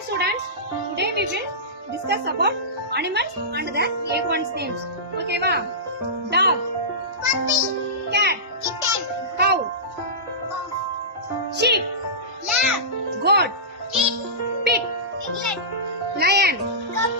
Hi students, today we will discuss about animals and their egg ones names. Okay, wow. Dog, Puppy, cat, kitten, cow, cow, sheep, lamb, goat, pig, pig, piglet, lion, cub,